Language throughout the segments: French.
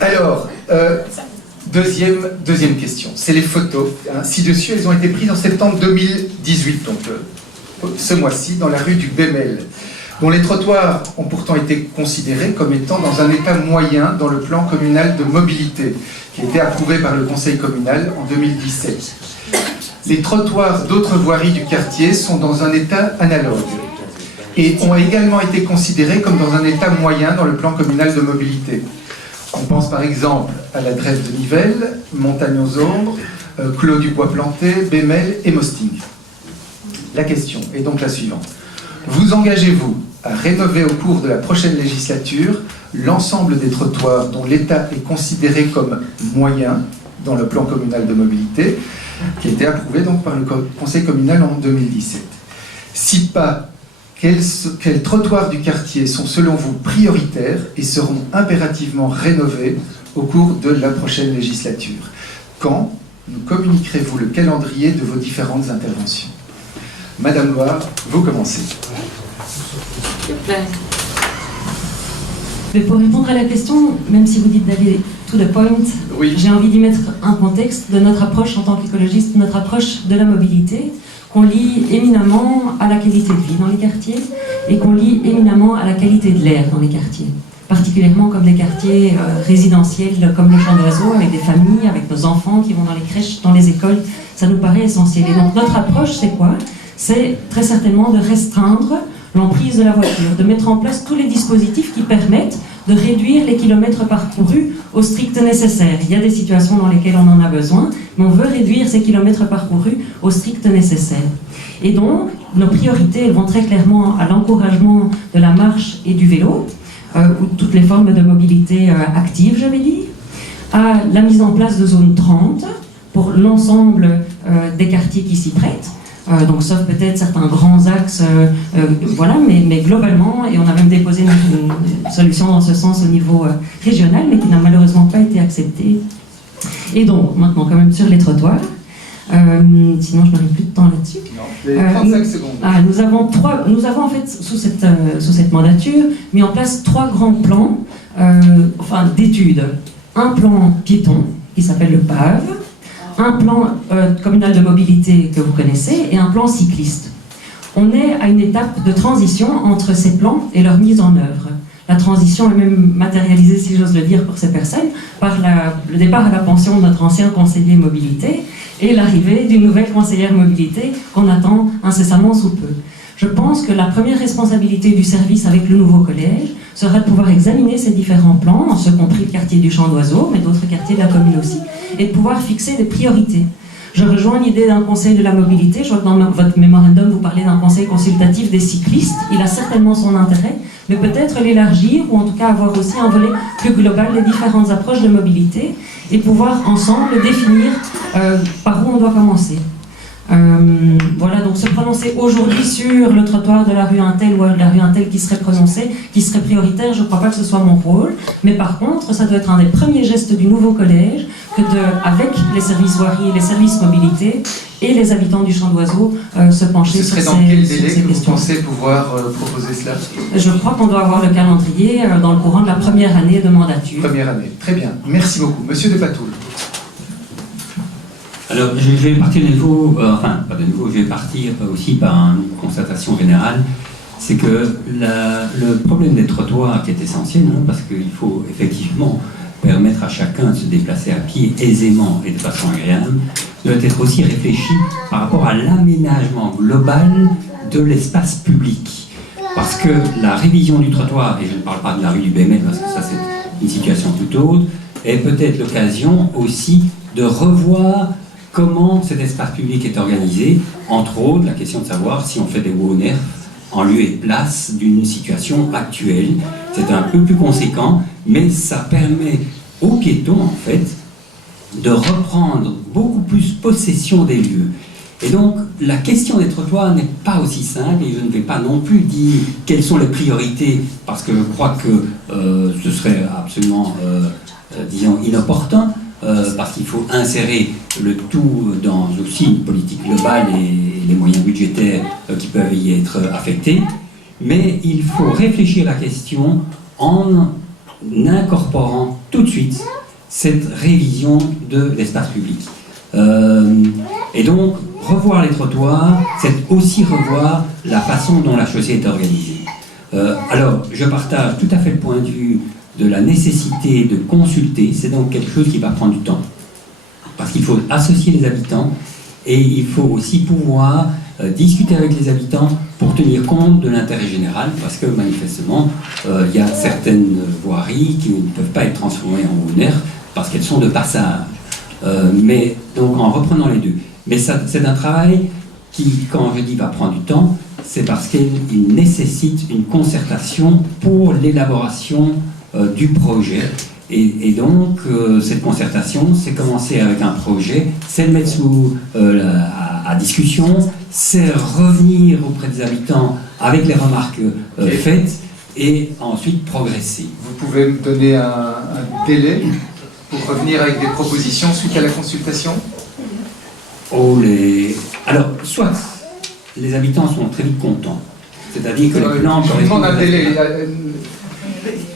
Alors, deuxième question, c'est les photos. Hein. Ci-dessus, elles ont été prises en septembre 2018, donc ce mois-ci, dans la rue du Bémel, dont les trottoirs ont pourtant été considérés comme étant dans un état moyen dans le plan communal de mobilité, qui a été approuvé par le conseil communal en 2017. Les trottoirs d'autres voiries du quartier sont dans un état analogue et ont également été considérés comme dans un état moyen dans le plan communal de mobilité. On pense par exemple à la Drève de Nivelles, Montagne aux Ombres, Clos du Bois Planté, Bémel et Mosting. La question est donc la suivante. Vous engagez-vous à rénover au cours de la prochaine législature l'ensemble des trottoirs dont l'état est considéré comme moyen dans le plan communal de mobilité, qui a été approuvé donc par le conseil communal en 2017. Si pas, quels trottoirs du quartier sont selon vous prioritaires et seront impérativement rénovés au cours de la prochaine législature? Quand nous communiquerez-vous le calendrier de vos différentes interventions? Madame Loire, vous commencez. Mais pour répondre à la question, même si vous dites d'aller to the point, oui. J'ai envie d'y mettre un contexte de notre approche en tant qu'écologiste, notre approche de la mobilité, qu'on lie éminemment à la qualité de vie dans les quartiers et qu'on lie éminemment à la qualité de l'air dans les quartiers. Particulièrement comme les quartiers résidentiels, comme le Champ d'Oiseaux, avec des familles, avec nos enfants qui vont dans les crèches, dans les écoles, ça nous paraît essentiel. Et donc notre approche, c'est quoi? C'est très certainement de restreindre l'emprise de la voiture, de mettre en place tous les dispositifs qui permettent de réduire les kilomètres parcourus au strict nécessaire. Il y a des situations dans lesquelles on en a besoin, mais on veut réduire ces kilomètres parcourus au strict nécessaire. Et donc, nos priorités elles vont très clairement à l'encouragement de la marche et du vélo, ou toutes les formes de mobilité active, je vais dire, à la mise en place de zones 30 pour l'ensemble des quartiers qui s'y prêtent, donc sauf peut-être certains grands axes, voilà, mais globalement, et on a même déposé une solution dans ce sens au niveau régional, mais qui n'a malheureusement pas été acceptée. Et donc, maintenant, quand même sur les trottoirs, sinon je n'aurai plus de temps là-dessus. Non, 35 secondes. Nous avons en fait, sous cette mandature, mis en place 3 grands plans d'études. Un plan piéton, qui s'appelle le PAV, un plan communal de mobilité que vous connaissez et un plan cycliste. On est à une étape de transition entre ces plans et leur mise en œuvre. La transition est même matérialisée, si j'ose le dire, pour ces personnes, par le départ à la pension de notre ancien conseiller mobilité et l'arrivée d'une nouvelle conseillère mobilité qu'on attend incessamment sous peu. Je pense que la première responsabilité du service avec le nouveau collège sera de pouvoir examiner ces différents plans, en ce compris le quartier du Champ d'Oiseaux, mais d'autres quartiers de la commune aussi, et de pouvoir fixer des priorités. Je rejoins l'idée d'un conseil de la mobilité. Je vois que dans votre mémorandum, vous parlez d'un conseil consultatif des cyclistes. Il a certainement son intérêt, mais peut-être l'élargir, ou en tout cas avoir aussi un volet plus global des différentes approches de mobilité, et pouvoir ensemble définir par où on doit commencer. Voilà, donc se prononcer aujourd'hui sur le trottoir de la rue Untel ou de la rue Untel qui serait prononcé, qui serait prioritaire, je ne crois pas que ce soit mon rôle, mais par contre, ça doit être un des premiers gestes du nouveau collège que avec les services voirie, les services mobilité et les habitants du Champ d'Oiseaux se pencher sur ces questions. Ce serait dans quel délai que vous pensez pouvoir proposer cela? Je crois qu'on doit avoir le calendrier dans le courant de la première année de mandature. Première année, très bien. Merci beaucoup. Monsieur Depatoul. Alors, je vais partir de nouveau, je vais partir aussi par une constatation générale, c'est que le problème des trottoirs qui est essentiel, parce qu'il faut effectivement permettre à chacun de se déplacer à pied aisément et de façon agréable, doit être aussi réfléchi par rapport à l'aménagement global de l'espace public. Parce que la révision du trottoir, et je ne parle pas de la rue du Bémel, parce que ça c'est une situation tout autre, est peut-être l'occasion aussi de revoir comment cet espace public est organisé, entre autres la question de savoir si on fait des voies aux nerfs en lieu et place d'une situation actuelle. C'est un peu plus conséquent, mais ça permet aux piétons, en fait, de reprendre beaucoup plus possession des lieux. Et donc, la question des trottoirs n'est pas aussi simple, et je ne vais pas non plus dire quelles sont les priorités, parce que je crois que ce serait absolument, disons, inopportun, parce qu'il faut insérer le tout dans aussi une politique globale et les moyens budgétaires qui peuvent y être affectés. Mais il faut réfléchir à la question en incorporant tout de suite cette révision de l'espace public. Et donc, revoir les trottoirs, c'est aussi revoir la façon dont la chaussée est organisée. Alors, je partage tout à fait le point de vue de la nécessité de consulter. C'est donc quelque chose qui va prendre du temps. Parce qu'il faut associer les habitants et il faut aussi pouvoir discuter avec les habitants pour tenir compte de l'intérêt général, parce que manifestement, il y a certaines voiries qui ne peuvent pas être transformées en open air parce qu'elles sont de passage. Mais donc en reprenant les deux. Mais c'est un travail qui, quand je dis va prendre du temps, c'est parce qu'il nécessite une concertation pour l'élaboration du projet. Et donc, cette concertation, c'est commencer avec un projet, c'est le mettre à discussion, c'est revenir auprès des habitants avec les remarques faites, et ensuite progresser. Vous pouvez me donner un délai pour revenir avec des propositions suite à la consultation? Alors, soit les habitants sont très vite contents, c'est-à-dire que les plans... Je vous demande un délai.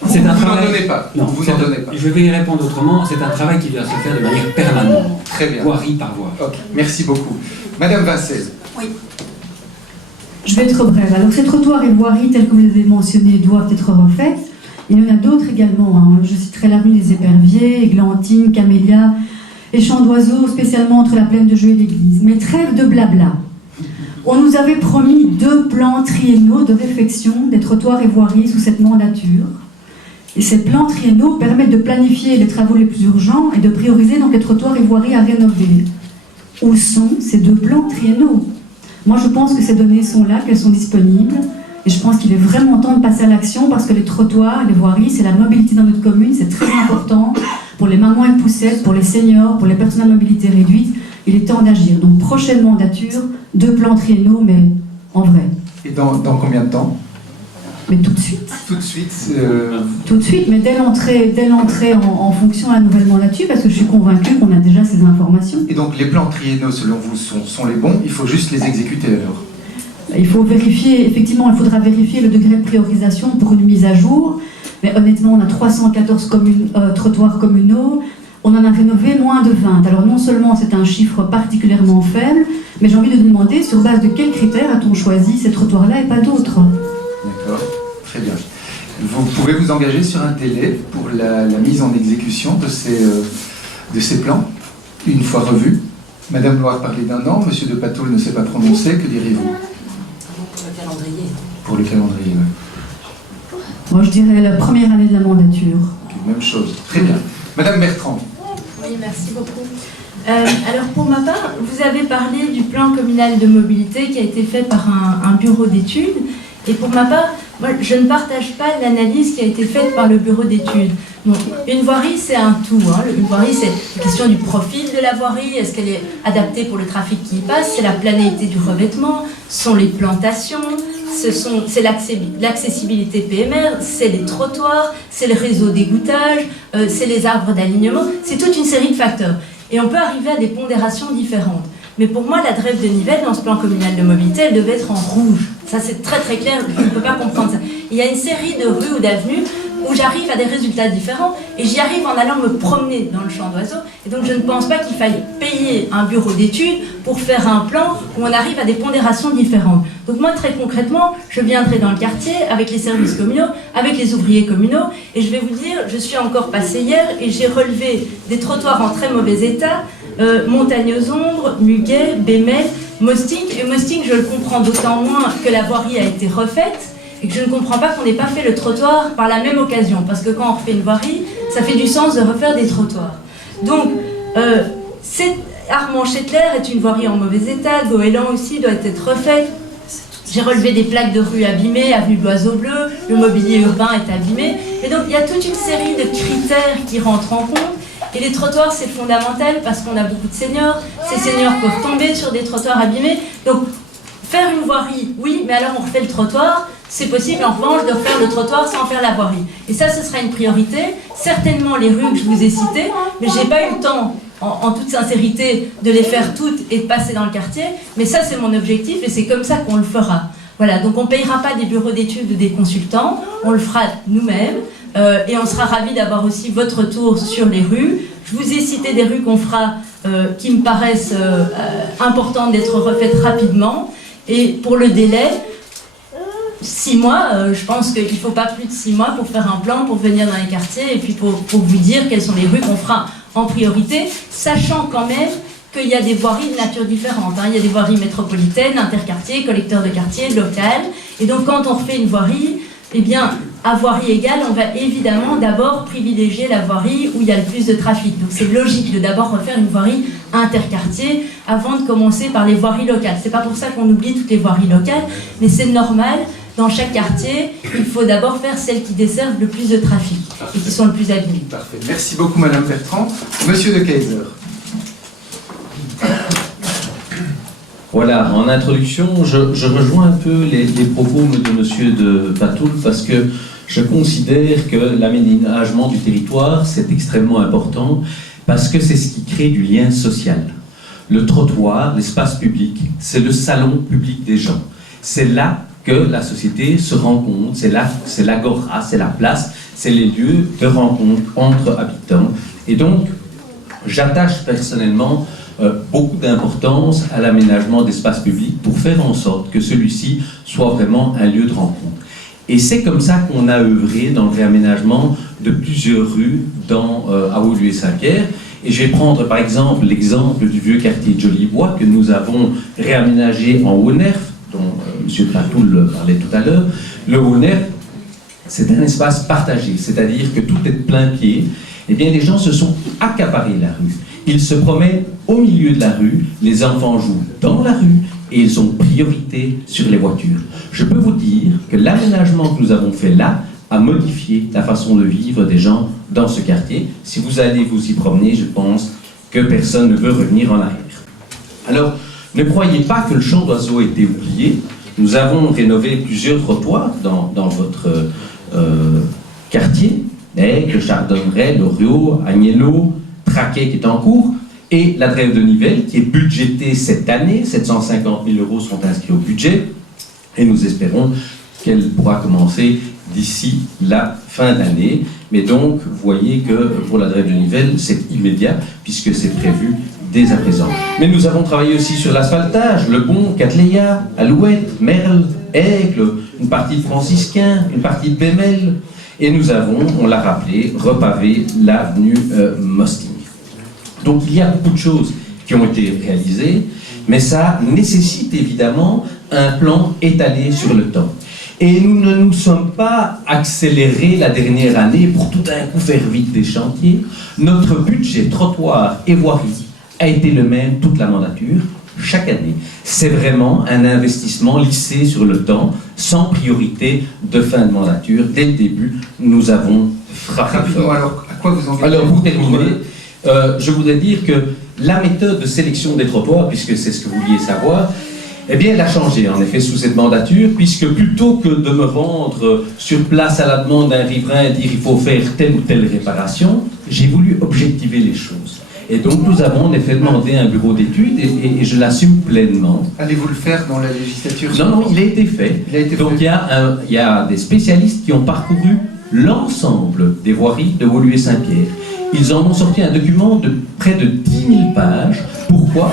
Vous n'en donnez pas. Non, vous n'en donnez pas. Je vais y répondre autrement. C'est un travail qui doit se faire de manière permanente. Très bien. Voirie par voirie. Okay. Merci beaucoup. Madame Vincel. Oui. Je vais être brève. Alors, ces trottoirs et voiries, tels que vous les avez mentionnés, doivent être refaits. Il y en a d'autres également. Hein. Je citerai la rue des Éperviers, Églantine, Camélia et Champs d'Oiseaux, spécialement entre la plaine de Jeu et l'église. Mais trêve de blabla. On nous avait promis 2 plans triennaux de réfection des trottoirs et voiries sous cette mandature. Et ces plans triennaux permettent de planifier les travaux les plus urgents et de prioriser donc les trottoirs et voiries à rénover. Où sont ces 2 plans triennaux? Moi, je pense que ces données sont là, qu'elles sont disponibles. Et je pense qu'il est vraiment temps de passer à l'action parce que les trottoirs, les voiries, c'est la mobilité dans notre commune, c'est très important pour les mamans et poussettes, pour les seniors, pour les personnes à mobilité réduite. Il est temps d'agir. Donc, prochaine mandature, 2 plans triennaux, mais en vrai. Et dans combien de temps? Mais tout de suite. Tout de suite Tout de suite, mais dès l'entrée en fonction à la nouvelle mandature, parce que je suis convaincue qu'on a déjà ces informations. Et donc les plans triennaux, selon vous, sont les bons, il faut juste les exécuter alors? Il faut vérifier, effectivement, il faudra vérifier le degré de priorisation pour une mise à jour. Mais honnêtement, on a 314 trottoirs communaux, on en a rénové moins de 20. Alors non seulement c'est un chiffre particulièrement faible, mais j'ai envie de vous demander sur base de quels critères a-t-on choisi ces trottoirs-là et pas d'autres? D'accord, très bien. Vous pouvez vous engager sur un délai pour la mise en exécution de ces plans, une fois revus. Madame Loire parlait d'1 an, Monsieur de Patoul ne s'est pas prononcé, que direz-vous? Pour le calendrier. Pour le calendrier, oui. Moi je dirais la première année de la mandature. Okay, même chose, très bien. Madame Bertrand. Oui, merci beaucoup. Alors pour ma part, vous avez parlé du plan communal de mobilité qui a été fait par un bureau d'études. Et pour ma part, moi, je ne partage pas l'analyse qui a été faite par le bureau d'études. Donc, une voirie, c'est un tout. Hein. Une voirie, c'est la question du profil de la voirie. Est-ce qu'elle est adaptée pour le trafic qui y passe? C'est la planéité du revêtement, ce sont les plantations, c'est l'accessibilité PMR, c'est les trottoirs, c'est le réseau d'égouttage, c'est les arbres d'alignement. C'est toute une série de facteurs. Et on peut arriver à des pondérations différentes. Mais pour moi, la Drève de Nivelles, dans ce plan communal de mobilité, elle devait être en rouge. Ça, c'est très très clair, je ne peux pas comprendre ça. Il y a une série de rues ou d'avenues où j'arrive à des résultats différents, et j'y arrive en allant me promener dans le champ d'oiseaux. Et donc, je ne pense pas qu'il faille payer un bureau d'études pour faire un plan où on arrive à des pondérations différentes. Donc moi, très concrètement, je viendrai dans le quartier avec les services communaux, avec les ouvriers communaux, et je vais vous dire, je suis encore passée hier, et j'ai relevé des trottoirs en très mauvais état, Montagne aux Ombres, Muguet, Bémel, Mosting. Et Mosting, je le comprends d'autant moins que la voirie a été refaite et que je ne comprends pas qu'on n'ait pas fait le trottoir par la même occasion. Parce que quand on refait une voirie, ça fait du sens de refaire des trottoirs. Donc, Armand-Chétler est une voirie en mauvais état, Goéland aussi doit être refaite. J'ai relevé des plaques de rues abîmées, avenue de l'Oiseau Bleu, le mobilier urbain est abîmé. Et donc, il y a toute une série de critères qui rentrent en compte. Et les trottoirs, c'est fondamental parce qu'on a beaucoup de seniors. Ces seniors peuvent tomber sur des trottoirs abîmés. Donc, faire une voirie, oui, mais alors on refait le trottoir. C'est possible, en revanche, de refaire le trottoir sans faire la voirie. Et ça, ce sera une priorité. Certainement les rues que je vous ai citées, mais je n'ai pas eu le temps, en toute sincérité, de les faire toutes et de passer dans le quartier. Mais ça, c'est mon objectif et c'est comme ça qu'on le fera. Voilà, donc on ne payera pas des bureaux d'études ou des consultants, on le fera nous-mêmes. et on sera ravis d'avoir aussi votre retour sur les rues. Je vous ai cité des rues qu'on fera qui me paraissent importantes d'être refaites rapidement. Et pour le délai, 6 mois, je pense qu'il ne faut pas plus de 6 mois pour faire un plan, pour venir dans les quartiers et puis pour vous dire quelles sont les rues qu'on fera en priorité, sachant quand même qu'il y a des voiries de nature différente. Il y a des voiries métropolitaines, interquartiers, collecteurs de quartier, locales. Et donc quand on refait une voirie, eh bien, à voirie égale, on va évidemment d'abord privilégier la voirie où il y a le plus de trafic. Donc c'est logique de d'abord refaire une voirie interquartier avant de commencer par les voiries locales. C'est pas pour ça qu'on oublie toutes les voiries locales, mais c'est normal. Dans chaque quartier, il faut d'abord faire celles qui desservent le plus de trafic et qui sont le plus abîmées. Parfait. Merci beaucoup, Madame Bertrand. Monsieur de Keyser. Voilà, en introduction, je rejoins un peu les propos de Monsieur de Patoul parce que je considère que l'aménagement du territoire, c'est extrêmement important parce que c'est ce qui crée du lien social. Le trottoir, l'espace public, c'est le salon public des gens. C'est là que la société se rencontre, c'est l'agora, c'est la place, c'est les lieux de rencontre entre habitants. Et donc, j'attache personnellement beaucoup d'importance à l'aménagement d'espaces publics pour faire en sorte que celui-ci soit vraiment un lieu de rencontre. Et c'est comme ça qu'on a œuvré dans le réaménagement de plusieurs rues à Woluwe et Saint-Pierre. Et je vais prendre par exemple l'exemple du vieux quartier de Jolibois que nous avons réaménagé en Haut-Nerf, dont M. Patoul parlait tout à l'heure. Le Haut-Nerf, c'est un espace partagé, c'est-à-dire que tout est de plein pied. Eh bien, les gens se sont accaparés la rue. Ils se promènent au milieu de la rue, les enfants jouent dans la rue et ils ont priorité sur les voitures. Je peux vous dire que l'aménagement que nous avons fait là a modifié la façon de vivre des gens dans ce quartier. Si vous allez vous y promener, je pense que personne ne veut revenir en arrière. Alors, ne croyez pas que le chant d'oiseaux a été oublié. Nous avons rénové plusieurs trottoirs dans votre quartier. Aigle, Chardonneret, Loriot, Agnello, Traquet qui est en cours, et la Drève de Nivelles qui est budgétée cette année. 750 000 € sont inscrits au budget, et nous espérons qu'elle pourra commencer d'ici la fin d'année. Mais donc, vous voyez que pour la Drève de Nivelles, c'est immédiat, puisque c'est prévu dès à présent. Mais nous avons travaillé aussi sur l'asphaltage, Le Bon, Cattleya, Alouette, Merle, Aigle, une partie de Franciscain, une partie de Bémel, et nous avons, on l'a rappelé, repavé l'avenue Mosting. Donc il y a beaucoup de choses qui ont été réalisées, mais ça nécessite évidemment un plan étalé sur le temps. Et nous ne nous sommes pas accélérés la dernière année pour tout d'un coup faire vite des chantiers. Notre budget trottoir et voirie a été le même toute la mandature, chaque année. C'est vraiment un investissement lissé sur le temps, sans priorité de fin de mandature. Dès le début, nous avons frappé fort. Alors, à quoi vous engagez? Alors, pour terminer, je voudrais dire que la méthode de sélection des trottoirs, puisque c'est ce que vous vouliez savoir, eh bien, elle a changé, en effet, sous cette mandature, puisque plutôt que de me rendre sur place à la demande d'un riverain et dire il faut faire telle ou telle réparation, j'ai voulu objectiver les choses. Et donc, nous avons en effet demandé un bureau d'études et je l'assume pleinement. Allez-vous le faire dans la législature? Non, il a été fait. Donc, il y a des spécialistes qui ont parcouru l'ensemble des voiries de Woluwe et Saint-Pierre. Ils en ont sorti un document de près de 10 000 pages. Pourquoi?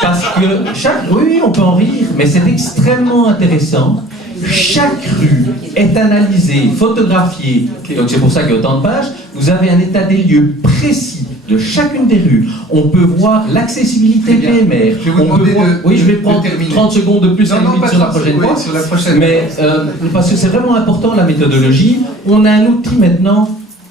Parce que oui, on peut en rire, mais c'est extrêmement intéressant. Chaque rue est analysée, photographiée. Donc c'est pour ça qu'il y a autant de pages. Vous avez un état des lieux précis de chacune des rues. On peut voir l'accessibilité PMR. Je vais vous demander je vais prendre 30 secondes de plus sur la prochaine fois. Sur la prochaine. Mais parce que c'est vraiment important la méthodologie. On a un outil maintenant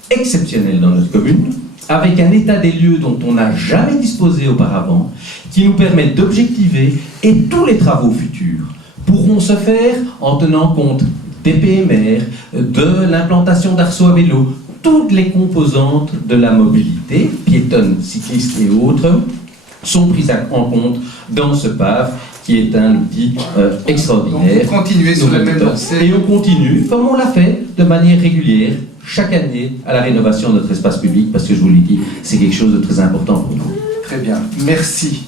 exceptionnel dans notre commune, avec un état des lieux dont on n'a jamais disposé auparavant, qui nous permet d'objectiver, et tous les travaux futurs pourront se faire en tenant compte des PMR, de l'implantation d'arceaux à vélo, toutes les composantes de la mobilité, piétonne, cycliste et autres, sont prises en compte dans ce PAV, qui est un outil extraordinaire. Donc vous continuez sur la même lancée. Et on continue, comme on l'a fait, de manière régulière, chaque année, à la rénovation de notre espace public, parce que je vous l'ai dit, c'est quelque chose de très important pour nous. Très bien, merci.